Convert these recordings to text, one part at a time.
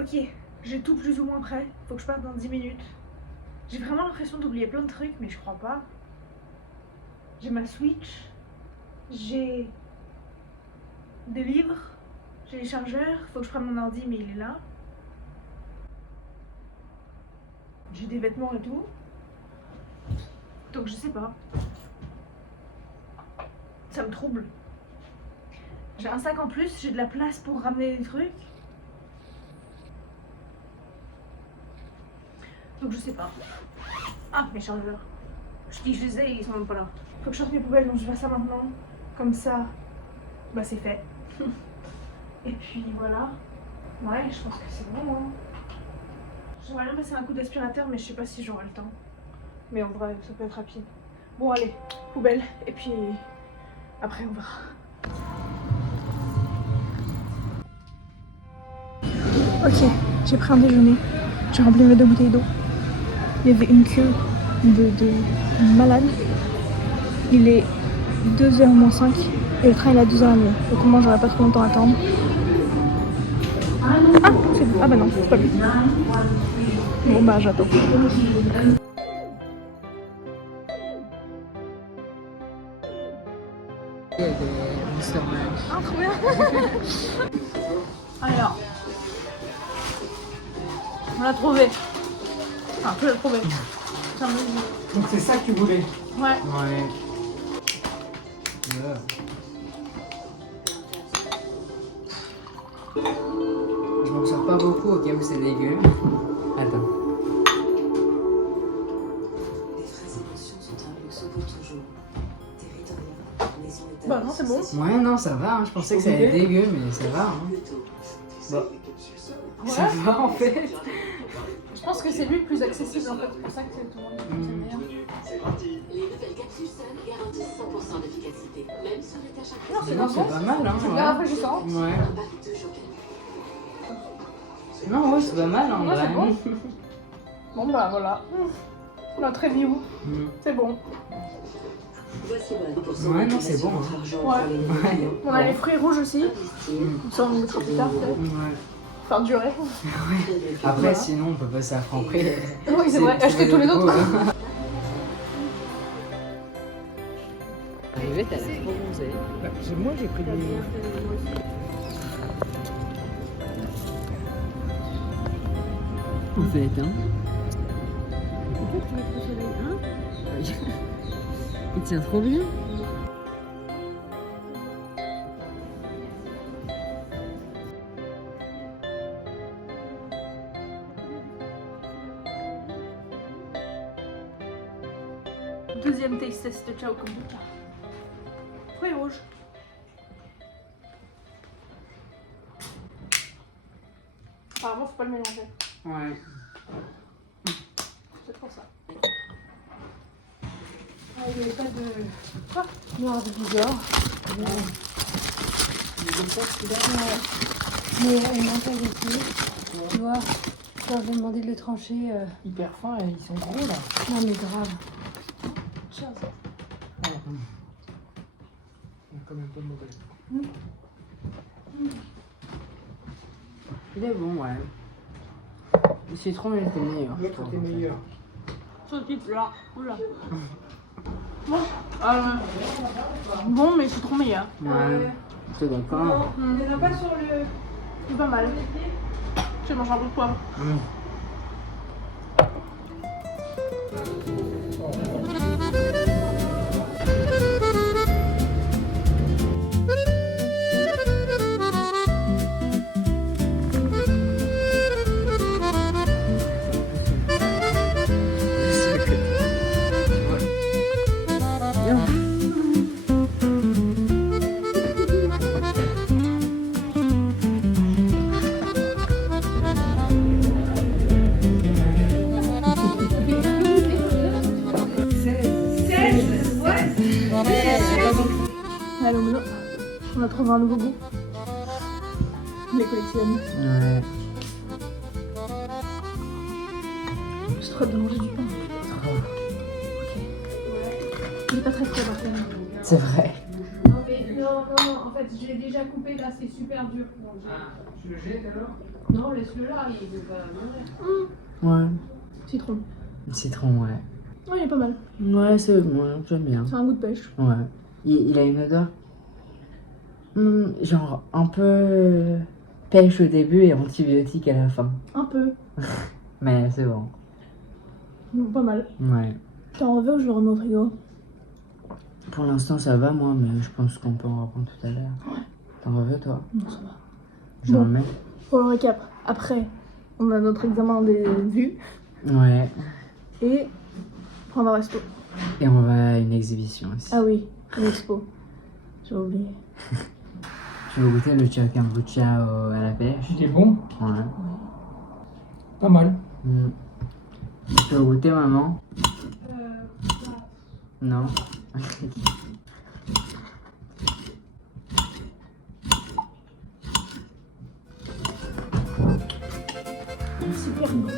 Ok, j'ai tout plus ou moins prêt. Faut que je parte dans 10 minutes. J'ai vraiment l'impression d'oublier plein de trucs, mais je crois pas. J'ai ma Switch. J'ai des livres. J'ai les chargeurs. Faut que je prenne mon ordi, mais il est là. J'ai des vêtements et tout. Donc je sais pas. Ça me trouble. J'ai un sac en plus, j'ai de la place pour ramener des trucs. Donc je sais pas. Ah, mes chargeurs. Je dis que je les ai, ils sont même pas là. Faut que je sorte mes poubelles, donc je vais faire ça maintenant. Comme ça, bah c'est fait. Et puis voilà. Ouais, je pense que c'est bon. Hein. J'aimerais bien passer un coup d'aspirateur, mais je sais pas si j'aurai le temps. Mais en vrai, ça peut être rapide. Bon, allez, poubelle. Et puis après, on verra. Ok, j'ai pris un déjeuner. J'ai rempli mes 2 bouteilles d'eau. Il y avait une queue de malade. Il est 2h moins 5 et le train il est à 2h30. Donc moi j'aurais pas trop longtemps à attendre. Ah, c'est bon. Ah bah non, c'est pas lui. Bon bah j'attends. Ah trop bien. Alors, on l'a trouvé. Enfin, tu l'as trouvé. Donc c'est ça que tu voulais? Ouais. Ouais. Je m'en sors pas beaucoup au cas où c'est légumes. Attends. Les vraies émotions sont un luxe pour toujours. Territorial, maison état. Bah non, c'est bon. Ouais, non, ça va. Hein. Je pensais que ça allait être dégueu, mais ça va. Hein. Bon. Ça va en fait. Je pense que c'est lui le plus accessible en fait. C'est pour ça que tout le monde dit que c'est le meilleur. Les nouvelles capsules Sun garantissent 100% d'efficacité, même sur les tâches Non, c'est Non, bon. c'est pas mal. Hein, C'est bien ouais. rafraîchissant. Ouais. Impact toujours qualité. Non, ouais, c'est pas mal en Ouais, vrai. c'est bon. Bon bah voilà. Notre review. C'est bon. Voici votre pourcent Ouais, non, d'activation c'est bon, de votre hein. argent Ouais. pour les Ouais. On a les fruits rouges aussi. investir. Ça on le mettra plus tard peut-être. Ouais. Enfin durer. Après, Voilà. sinon, on peut passer à Franprix. Oui c'est vrai, acheter tous les autres. Arrivé, t'as l'air trop bronzé. Moi, j'ai pris des... On fait éteindre. Pourquoi tu mets trop soleil, hein? Il tient trop bien. Deuxième taste test de Ciao Kombucha. Fruits rouges. Apparemment faut pas le mélanger. Ouais. C'est pour ça. Ah, il n'y avait pas de... Quoi? Noir de bizarre. Mais elle m'entend ici, tu vois, quand je vais demander de le trancher, Hyper fins, ils sont gros là. non mais grave. Cheers. Ouais. Il y a quand même pas de mauvais. Il est bon, ouais. Le citron, il était meilleur. L'autre était meilleur. Ce type là. Oula. Bon. Bon mais c'est trop meilleur. Ouais. C'est d'accord. Il n'y en a pas sur le... C'est pas mal. Je vais manger un peu de poivre. Allô, Mono. On a trouvé un nouveau goût. On les collectionne. Ouais. J'ai trop hâte de manger du pain. Ok. Il est pas très frais par contre. C'est vrai. non, en fait, je l'ai déjà coupé, là, c'est super dur. Tu le jettes alors? Non, laisse-le là, il va mourir. Ouais. Citron. Citron, ouais. Ouais, il est pas mal. Ouais, c'est bon, j'aime bien. C'est un goût de pêche. Ouais. Il a une odeur genre un peu pêche au début et antibiotique à la fin. Un peu. Mais c'est bon. Pas mal. Ouais. T'en veux ou je le remets au frigo? Pour l'instant, ça va, moi, mais je pense qu'on peut en reprendre tout à l'heure. Ouais. T'en veux, toi? Non, ça va. J'en Bon. remets? Pour le récap, après, on a notre examen des vues Ouais. et on va au resto. Et on va à une exhibition aussi. Ah oui, l'expo. J'ai oublié. Tu veux goûter le kombucha à la pêche? Il est bon? Ouais. Pas mal. Tu veux goûter, maman? Non. Super bon.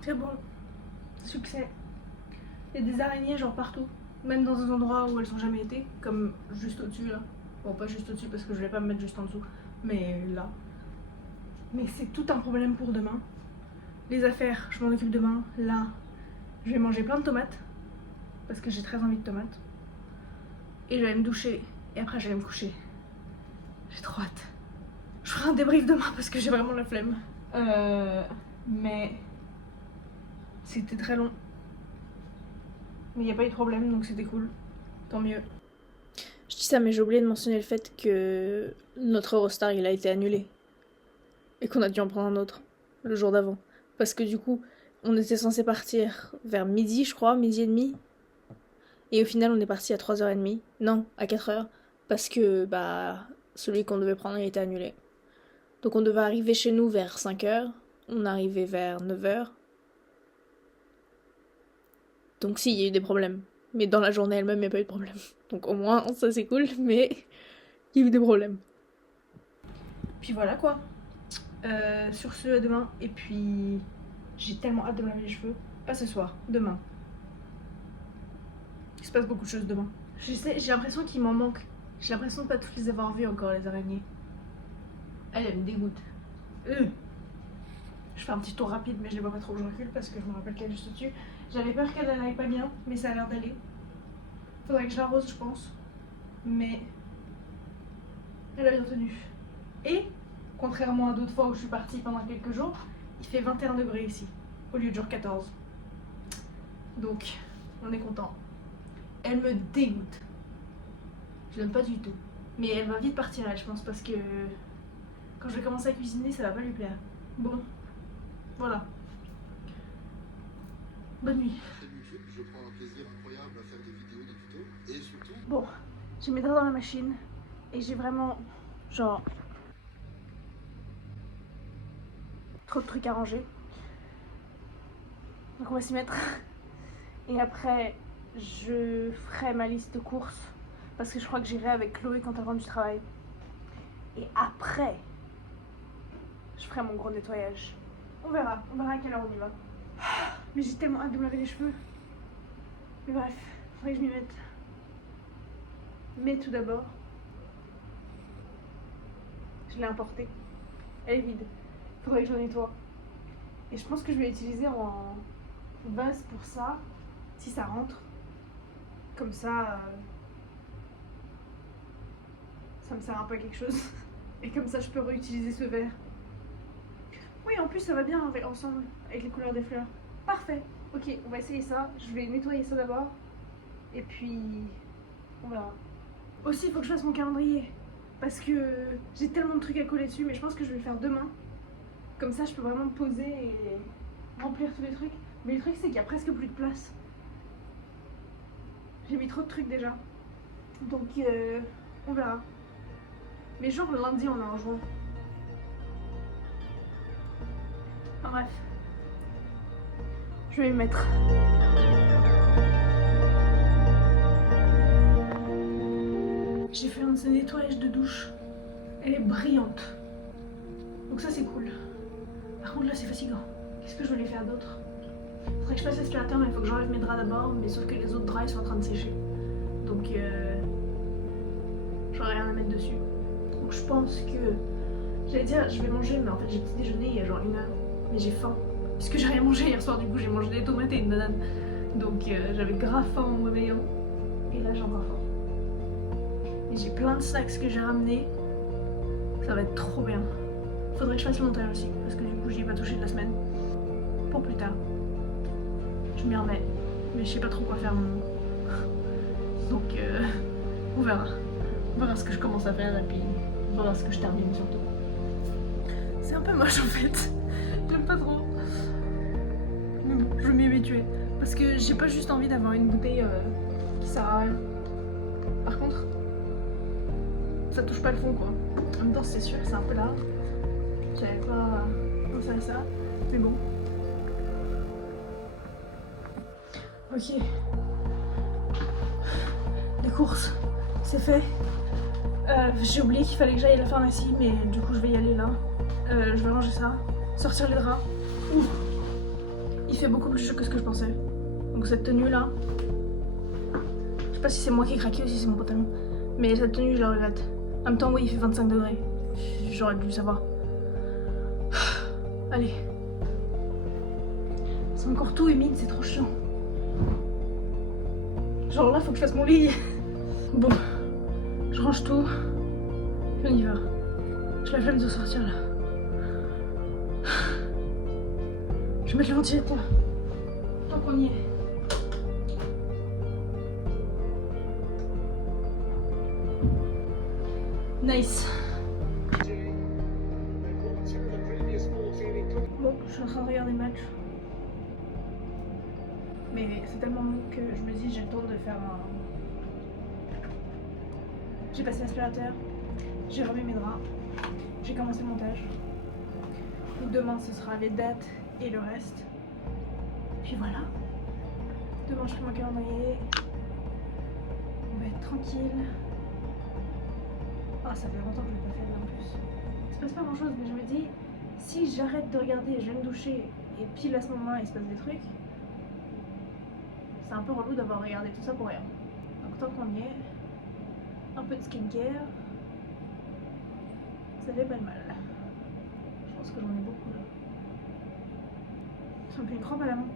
C'est bon. Succès. Il y a des araignées genre partout. Même dans des endroits où elles ont jamais été. Comme juste au-dessus là. Bon, pas juste au-dessus parce que je vais pas me mettre juste en dessous. Mais là. Mais c'est tout un problème pour demain. Les affaires, je m'en occupe demain. Là, je vais manger plein de tomates. Parce que j'ai très envie de tomates. Et je vais me doucher. Et après, je vais me coucher. J'ai trop hâte. Je ferai un débrief demain parce que j'ai vraiment la flemme. Mais c'était très long. Mais il n'y a pas eu de problème, donc c'était cool. Tant mieux. Je dis ça, mais j'ai oublié de mentionner le fait que notre Eurostar, il a été annulé. Et qu'on a dû en prendre un autre, le jour d'avant. Parce que du coup, on était censé partir vers midi, je crois, midi et demi. Et au final, on est parti à 3h30. Non, à 4h. Parce que, celui qu'on devait prendre, il était annulé. Donc on devait arriver chez nous vers 5h. On est arrivé vers 9h. Donc si, il y a eu des problèmes. Mais dans la journée elle-même, il n'y a pas eu de problème. Donc au moins, ça c'est cool, mais il y a eu des problèmes. Puis voilà quoi. Sur ce, à demain. Et puis, j'ai tellement hâte de me laver les cheveux. Pas ce soir, demain. Il se passe beaucoup de choses demain. J'ai l'impression qu'il m'en manque. J'ai l'impression de pas toutes les avoir vues encore, les araignées. Elle me dégoûte. Je fais un petit tour rapide, mais je les vois pas trop, je recule parce que je me rappelle qu'elle est juste au-dessus. J'avais peur qu'elle n'aille pas bien, mais ça a l'air d'aller. Faudrait que je l'arrose, je pense. Mais elle a bien tenu. Et, contrairement à d'autres fois où je suis partie pendant quelques jours, il fait 21 degrés ici, au lieu de jour 14. Donc, on est content. Elle me dégoûte. Je l'aime pas du tout. Mais elle va vite partir, elle, je pense, parce que quand je vais commencer à cuisiner, ça va pas lui plaire. Bon, voilà. Bonne nuit. Je prends un plaisir incroyable à faire des vidéos, des tutos et surtout. Bon, j'ai mes draps dans la machine et j'ai vraiment, genre, trop de trucs à ranger. Donc on va s'y mettre. Et après, je ferai ma liste de courses parce que je crois que j'irai avec Chloé quand elle rentre du travail. Et après, je ferai mon gros nettoyage. On verra à quelle heure on y va. Mais j'ai tellement hâte de me laver les cheveux. Mais bref, faudrait que je m'y mette. Mais tout d'abord, je l'ai importée. Elle est vide. Faudrait que je la nettoie. Et je pense que je vais l'utiliser en vase pour ça, si ça rentre. Comme ça, ça me sert un peu à quelque chose. Et comme ça, je peux réutiliser ce verre. Oui, en plus, ça va bien ensemble, avec les couleurs des fleurs. Parfait. Ok, on va essayer ça. Je vais nettoyer ça d'abord. Et puis, on verra. Aussi, il faut que je fasse mon calendrier. Parce que j'ai tellement de trucs à coller dessus, mais je pense que je vais le faire demain. Comme ça, je peux vraiment me poser et remplir tous les trucs. Mais le truc, c'est qu'il y a presque plus de place. J'ai mis trop de trucs déjà. Donc, on verra. Mais genre, le lundi, on est en juin. Enfin, bref. Je vais me mettre. J'ai fait un nettoyage de douche. Elle est brillante. Donc ça c'est cool. Par contre là c'est fatigant. Qu'est-ce que je voulais faire d'autre? Faudrait que je passe l'aspirateur mais il faut que j'enlève mes draps d'abord. Mais sauf que les autres draps ils sont en train de sécher. Donc j'aurais rien à mettre dessus. Donc je pense que... J'allais dire je vais manger mais en fait j'ai petit déjeuner il y a genre 1 heure. Mais j'ai faim. Puisque j'ai rien mangé hier soir du coup j'ai mangé des tomates et une banane. Donc j'avais grave faim en me réveillant. Et là j'ai encore faim. Et j'ai plein de snacks que j'ai ramenés. Ça va être trop bien. Faudrait que je fasse le montage aussi, parce que du coup j'y ai pas touché de la semaine. Pour plus tard. Je m'y remets. Mais je sais pas trop quoi faire maintenant. Donc on verra. On verra ce que je commence à faire et puis on verra ce que je termine surtout. C'est un peu moche en fait. J'aime pas trop. Mais bon, je vais m'y habituer. Parce que j'ai pas juste envie d'avoir une bouteille qui sert à rien. Par contre, ça touche pas le fond quoi. En même temps c'est sûr, c'est un peu large. J'avais pas pensé à ça, mais bon. Ok. Les courses, c'est fait. J'ai oublié qu'il fallait que j'aille à la pharmacie, mais du coup je vais y aller là. Je vais ranger ça, sortir les draps. Ouh. Il fait beaucoup plus chaud que ce que je pensais. Donc cette tenue là, je sais pas si c'est moi qui ai craqué ou si c'est mon pantalon, mais cette tenue je la regrette. En même temps oui il fait 25 degrés, j'aurais dû le savoir. Allez. C'est encore tout humide, c'est trop chiant. Genre là faut que je fasse mon lit. Bon, je range tout. On y va. J'ai la flemme de sortir là. Je vais mettre le ventilateur. Tant qu'on y est. Nice. Bon, je suis en train de regarder le match. Mais c'est tellement long que je me dis j'ai le temps de faire un... J'ai passé l'aspirateur, j'ai remis mes draps, j'ai commencé le montage. Demain ce sera les dates et le reste. Puis voilà. Demain je ferai mon calendrier. On va être tranquille. Ah ça fait longtemps que je l'ai pas fait là en plus. Il se passe pas grand chose mais je me dis si j'arrête de regarder, je vais me doucher et pile à ce moment-là il se passe des trucs. C'est un peu relou d'avoir regardé tout ça pour rien. Donc tant qu'on y est, un peu de skincare, ça fait pas de mal. Je pense que j'en ai beaucoup là. Ça me fait une crampe à la main.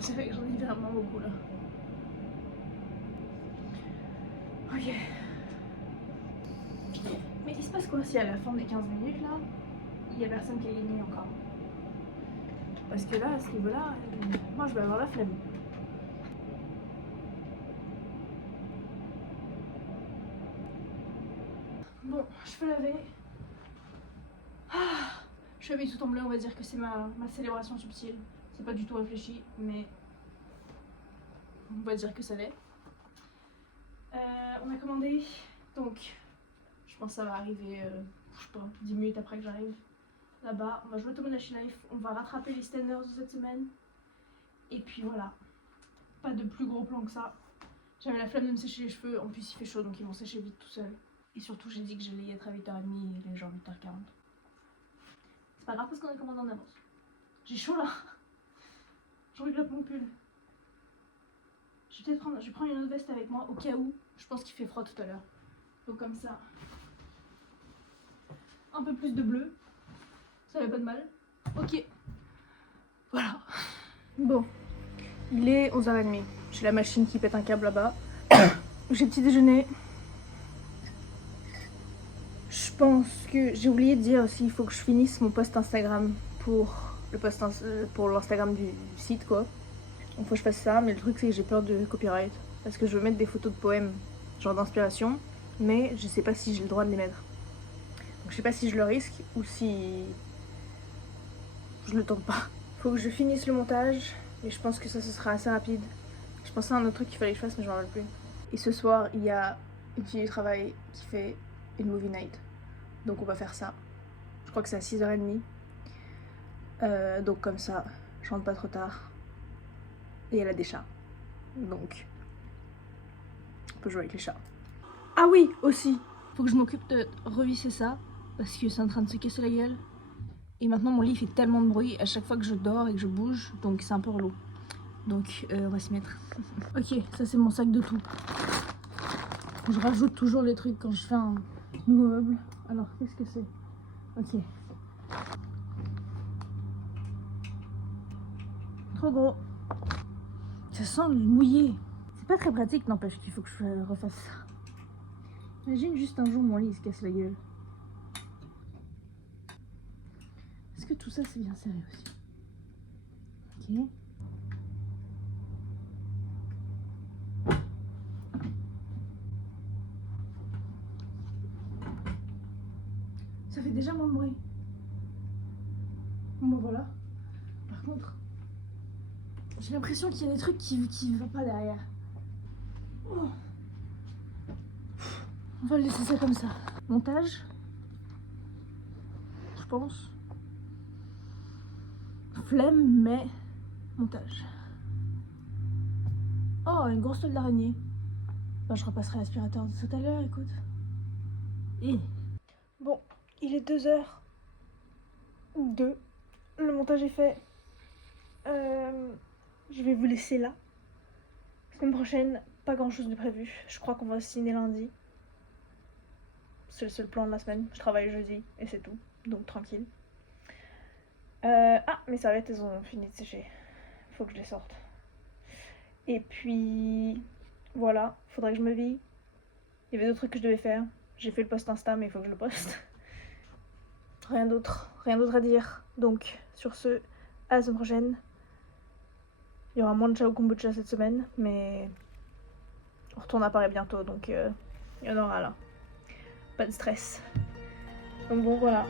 Ça fait que j'en ai vraiment beaucoup là. Ok. Mais il se passe quoi si à la fin des 15 minutes là, il y a personne qui a gagné encore? Parce que là, à ce niveau-là, moi je vais avoir la flemme. Bon, cheveux lavés. Ah, je suis habillée tout en bleu, on va dire que c'est ma célébration subtile. C'est pas du tout réfléchi, mais on va dire que ça l'est. On a commandé, donc je pense que ça va arriver, je sais pas, 10 minutes après que j'arrive. Là-bas, on va jouer Tomodachi Life, on va rattraper les standards de cette semaine. Et puis voilà, pas de plus gros plan que ça. J'avais la flemme de me sécher les cheveux, en plus il fait chaud donc ils vont sécher vite tout seuls. Et surtout j'ai dit que j'allais y être à 8h30 et il est genre 8h40. C'est pas grave parce qu'on a commandé en avance. J'ai chaud là. J'ai envie de la pompule. Je vais prendre une autre veste avec moi au cas où. Je pense qu'il fait froid tout à l'heure. Donc comme ça. Un peu plus de bleu. Ça fait pas de mal. Ok. Voilà. Bon. Il est 11h30. J'ai la machine qui pète un câble là-bas. J'ai petit déjeuner. Je pense que j'ai oublié de dire aussi, il faut que je finisse mon post Instagram pour l'Instagram du site quoi. Donc faut que je fasse ça, mais le truc c'est que j'ai peur de copyright parce que je veux mettre des photos de poèmes, genre d'inspiration, mais je sais pas si j'ai le droit de les mettre. Donc je sais pas si je le risque ou si je le tente pas. Faut que je finisse le montage, mais je pense que ça ce sera assez rapide. Je pensais à un autre truc qu'il fallait que je fasse, mais je m'en rappelle plus. Et ce soir, il y a une fille du travail qui fait une movie night. Donc on va faire ça. Je crois que c'est à 6h30. Donc comme ça, je rentre pas trop tard. Et elle a des chats. Donc, on peut jouer avec les chats. Ah oui, aussi. Faut que je m'occupe de revisser ça. Parce que c'est en train de se casser la gueule. Et maintenant mon lit fait tellement de bruit à chaque fois que je dors et que je bouge. Donc c'est un peu relou. Donc on va s'y mettre. Ok, ça c'est mon sac de tout. Je rajoute toujours les trucs quand je fais un nouveau meuble. Alors qu'est-ce que c'est? Ok. Trop gros. Ça sent le mouillé. C'est pas très pratique, n'empêche qu'il faut que je refasse ça. Imagine juste un jour mon lit il se casse la gueule. Est-ce que tout ça c'est bien serré aussi? Ok. Ça fait déjà moins de bruit. Bon bah voilà. Par contre, j'ai l'impression qu'il y a des trucs qui ne vont pas derrière. Oh. On va laisser ça comme ça. Montage. Je pense. Flemme, mais montage. Oh, une grosse toile d'araignée. Bah, je repasserai l'aspirateur de tout à l'heure, écoute. Et... Bon, il est 2h02. Le montage est fait. Je vais vous laisser là. Semaine prochaine, pas grand chose de prévu. Je crois qu'on va ciné lundi. C'est le seul plan de la semaine. Je travaille jeudi et c'est tout. Donc tranquille. Ah, mes serviettes, elles ont fini de sécher. Faut que je les sorte. Et puis... Voilà, faudrait que je me vie. Il y avait d'autres trucs que je devais faire. J'ai fait le post Insta, mais il faut que je le poste. Rien d'autre à dire. Donc, sur ce, à la semaine prochaine. Il y aura moins de Ciao Kombucha cette semaine, mais on retourne à Paris bientôt, donc il y en aura là. Pas de stress. Donc bon, voilà.